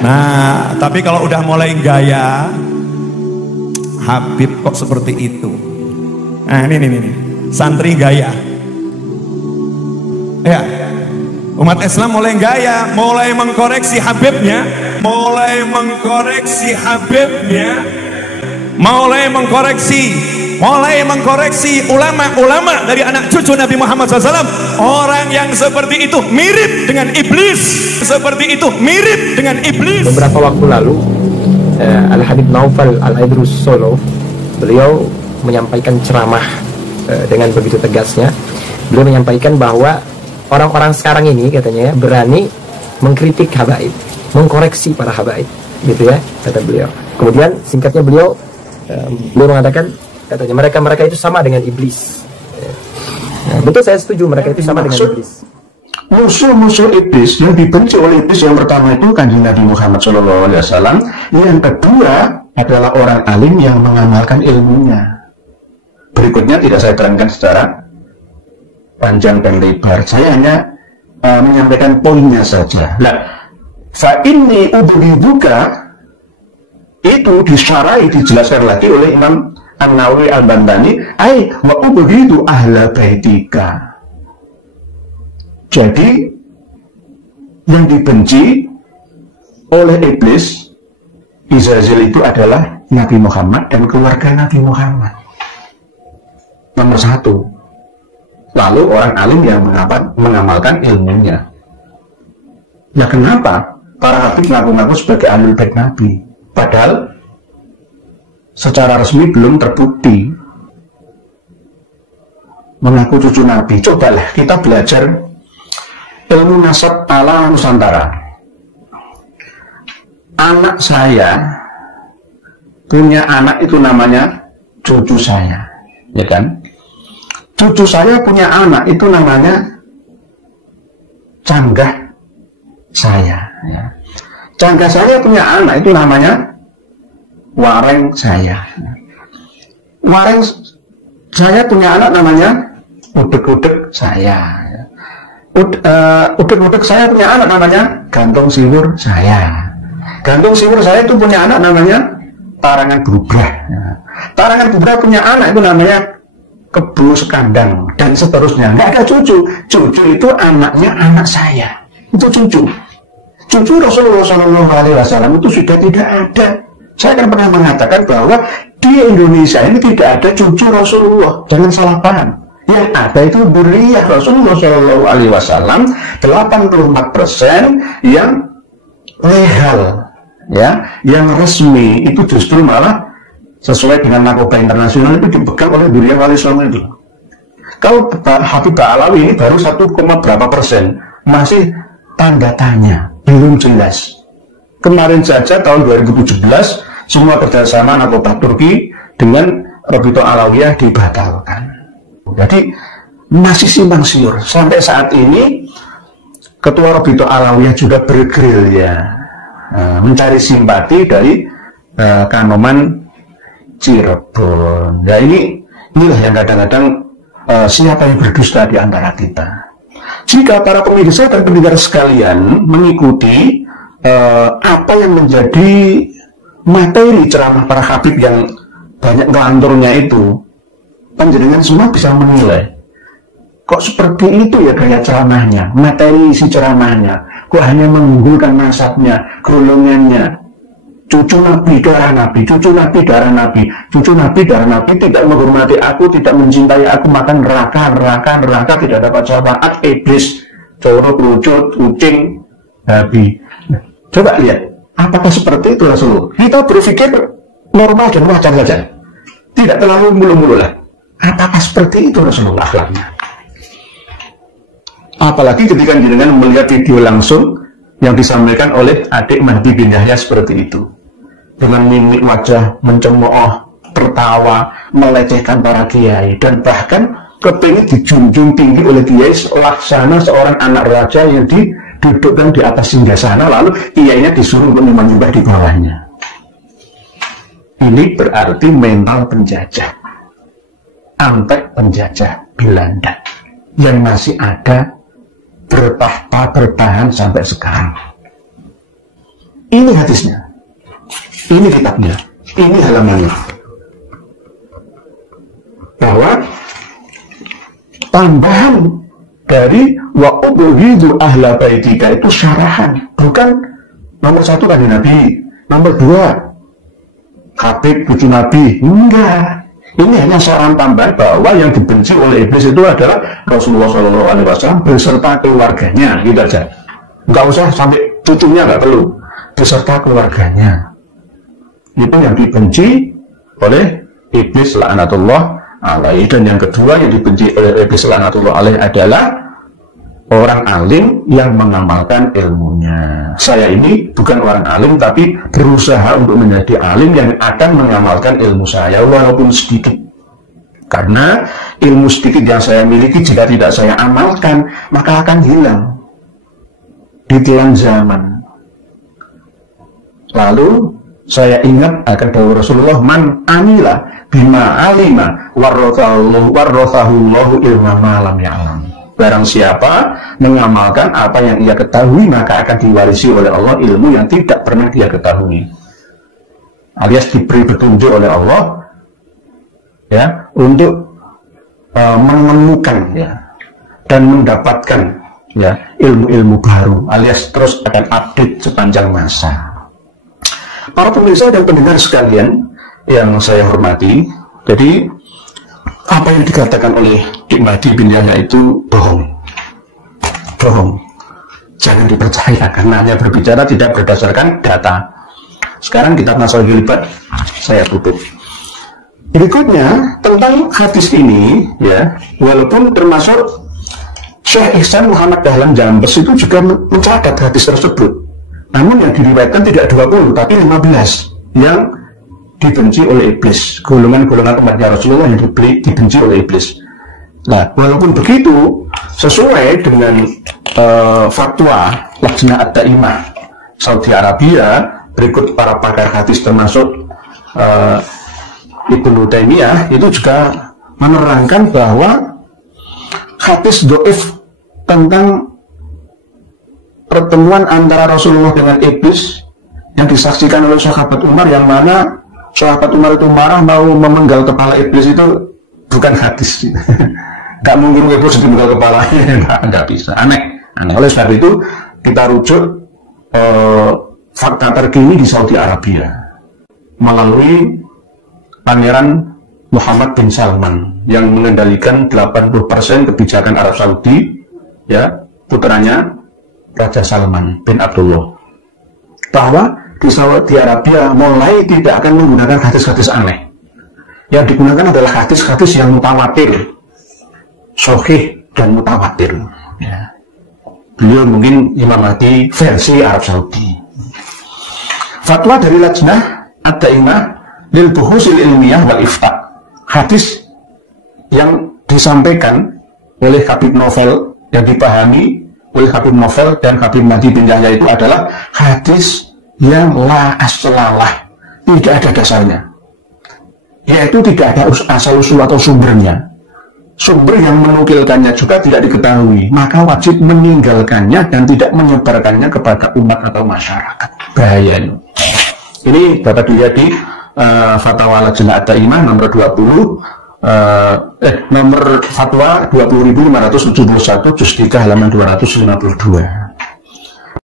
Nah, tapi kalau udah mulai gaya, Habib kok seperti itu. Nah, ini santri gaya. Ya, umat Islam mulai gaya, mulai mengkoreksi Habibnya, mulai mengkoreksi ulama-ulama dari anak cucu Nabi Muhammad SAW. Orang yang seperti itu mirip dengan iblis. Beberapa waktu lalu Al-Habib Naufal Al-Aidrus Solo, beliau menyampaikan ceramah dengan begitu tegasnya. Beliau menyampaikan bahwa orang-orang sekarang ini katanya berani mengkritik habaib, mengkoreksi para habaib, gitu ya, kata beliau. Kemudian singkatnya beliau mengatakan, katanya mereka itu sama dengan iblis. Nah, betul, saya setuju, mereka itu sama dengan iblis. Musuh-musuh iblis yang dibenci oleh iblis yang pertama itu Kanjeng Nabi Muhammad SAW. Yang kedua adalah orang alim yang mengamalkan ilmunya. Berikutnya tidak saya terangkan secara panjang dan lebar. Saya hanya menyampaikan poinnya saja. Nah, fa inni ubghiduka itu disyarahi, dijelaskan lagi oleh Imam An-Nawawi Al-Bantani, ai wa ubghidu ahla baitika. Jadi yang dibenci oleh iblis Izazil itu adalah Nabi Muhammad dan keluarga Nabi Muhammad, nomor satu. Lalu orang alim yang mengamalkan ilmunya. Ya kenapa para habib ngaku-ngaku sebagai ahlul bait Nabi, padahal secara resmi belum terbukti mengaku cucu Nabi. Cobalah kita belajar ilmu nasab ala Nusantara. Anak saya punya anak itu namanya cucu saya, ya kan? Cucu saya punya anak itu namanya canggah saya, ya. Canggah saya punya anak itu namanya wareng saya. Wareng saya punya anak namanya udek-udek saya. Udek-udek saya punya anak namanya gantung siwur saya. Gantung siwur saya itu punya anak namanya tarangan bubrah. Tarangan bubrah punya anak itu namanya kebu sekandang, dan seterusnya. Nggak ada cucu. Cucu itu anaknya anak saya. Itu cucu. Cucu Rasulullah SAW itu sudah tidak ada. Saya kan pernah mengatakan bahwa di Indonesia ini tidak ada cucu Rasulullah. Jangan salah paham. Yang ada itu dzurriyyah Rasulullah SAW, 84% yang legal, ya, yang resmi itu justru malah sesuai dengan narkoba internasional itu dipegang oleh dzurriyyah Wali Songo itu. Kalau Habib Ba'alawi ini baru 1, masih tanda tanya, belum jelas. Kemarin saja tahun 2017 semua kerjasama narkoba Turki dengan Rabithah Alawiyah dibatalkan. Jadi masih simpang siur. Sampai saat ini Ketua Rabithah Alawiyah juga bergerilya mencari simpati dari Kanoman Cirebon. Nah inilah yang kadang-kadang siapa yang berdusta di antara kita. Jika para pemirsa dan pendengar sekalian mengikuti apa yang menjadi materi ceramah para habib yang banyak ngelanturnya itu, panjenengan semua bisa menilai, kok seperti itu ya gaya ceramahnya, materi isi ceramahnya, kok hanya mengunggulkan nasabnya, golongannya, cucu Nabi, darah Nabi, cucu Nabi, darah Nabi, cucu Nabi, darah Nabi, tidak menghormati aku, tidak mencintai aku, makan neraka, tidak dapat syafaat, iblis, corok, lucut, kucing, babi. Nah, coba lihat, apakah seperti itu Rasulullah? Kita berpikir normal dan wajar saja, tidak terlalu mulu-mulu lah. Apakah seperti itu Rasulullah akhlaknya? Apalagi ketika jenengan melihat video langsung yang disampaikan oleh adik Mahdi bin Yahya seperti itu, dengan mimik wajah mencemooh, tertawa, melecehkan para kiai, dan bahkan kepingin dijunjung tinggi oleh kiai laksana seorang anak raja yang didudukkan di atas singgasana, lalu kiainya disuruh untuk menyembah di bawahnya. Ini berarti mental penjajah, antek penjajah Belanda yang masih ada bertahan sampai sekarang. Ini hadisnya, ini kitabnya, ini halamannya. Bahwa tambahan dari wa ubghidu ahla baitika itu syarahan, bukan nomor 1 kan Nabi, nomor 2 Habib cucu Nabi, enggak. Ini hanya saran tambahan bahwa yang dibenci oleh iblis itu adalah Rasulullah SAW beserta keluarganya, gitu aja. Enggak usah sampai cucunya, enggak perlu, beserta keluarganya. Itu yang dibenci oleh iblis laknatullah alaihi. Dan yang kedua yang dibenci oleh iblis laknatullah alaihi adalah orang alim yang mengamalkan ilmunya. Saya ini bukan orang alim, tapi berusaha untuk menjadi alim yang akan mengamalkan ilmu saya walaupun sedikit. Karena ilmu sedikit yang saya miliki jika tidak saya amalkan, maka akan hilang ditelan zaman. Lalu saya ingat akan bahwa Rasulullah man amila bima alima warrothahullahu ilma malam ya'lam. Barang siapa mengamalkan apa yang ia ketahui, maka akan diwarisi oleh Allah ilmu yang tidak pernah dia ketahui. Alias diberi petunjuk oleh Allah ya untuk menemukan ya dan mendapatkan ya ilmu-ilmu baru, alias terus akan update sepanjang masa. Para pemirsa dan pendengar sekalian yang saya hormati, jadi apa yang dikatakan oleh Dik Mahdi bin Yahya itu bohong. Bohong. Jangan dipercaya karena hanya berbicara tidak berdasarkan data. Sekarang kitab Nasaihul Ibad saya tutup. Berikutnya tentang hadis ini ya, walaupun termasuk Syekh Ihsan Muhammad Dahlan Jambes itu juga mencatat hadis tersebut. Namun yang diriwayatkan tidak 20 tapi 15 yang dibenci oleh iblis, golongan-golongan umatnya Rasulullah yang dibenci oleh iblis. Nah, walaupun begitu, sesuai dengan fatwa Lajnah Ad-Daimah Saudi Arabia, berikut para pakar hadis termasuk Ibnu Taimiyah itu juga menerangkan bahwa hadis dhaif tentang pertemuan antara Rasulullah dengan iblis yang disaksikan oleh sahabat Umar, yang mana sahabat Umar itu marah mau memenggal kepala iblis, itu bukan hadis. Gak mungkin iblis dimenggal kepalanya, nggak bisa, aneh. Oleh sebab itu kita rujuk fakta terkini di Saudi Arabia melalui Pangeran Muhammad bin Salman yang mengendalikan 80% kebijakan Arab Saudi, ya, putranya Raja Salman bin Abdullah, bahwa di Saudi Arabia mulai tidak akan menggunakan hadis-hadis aneh. Yang digunakan adalah hadis-hadis yang mutawatir, sahih dan mutawatir. Ya. Beliau mungkin Imam Mahdi versi Arab Saudi. Fatwa dari Lajnah Ad-Daimah lil Buhusil Ilmiyah wal Ifta. Hadis yang disampaikan oleh Habib Novel, yang dipahami oleh Habib Novel dan Habib Mahdi bin Yahya itu adalah hadis yang la aslalah, tidak ada dasarnya, yaitu tidak ada asal-usul atau sumbernya. Sumber yang menukilkannya juga tidak diketahui, maka wajib meninggalkannya dan tidak menyebarkannya kepada umat atau masyarakat. Bahaya ini. Ini dapat dilihat di Fatwa Lajnah Ad-Daimah nomor 20 nomor fatwa 20.571 juz 3 halaman 252.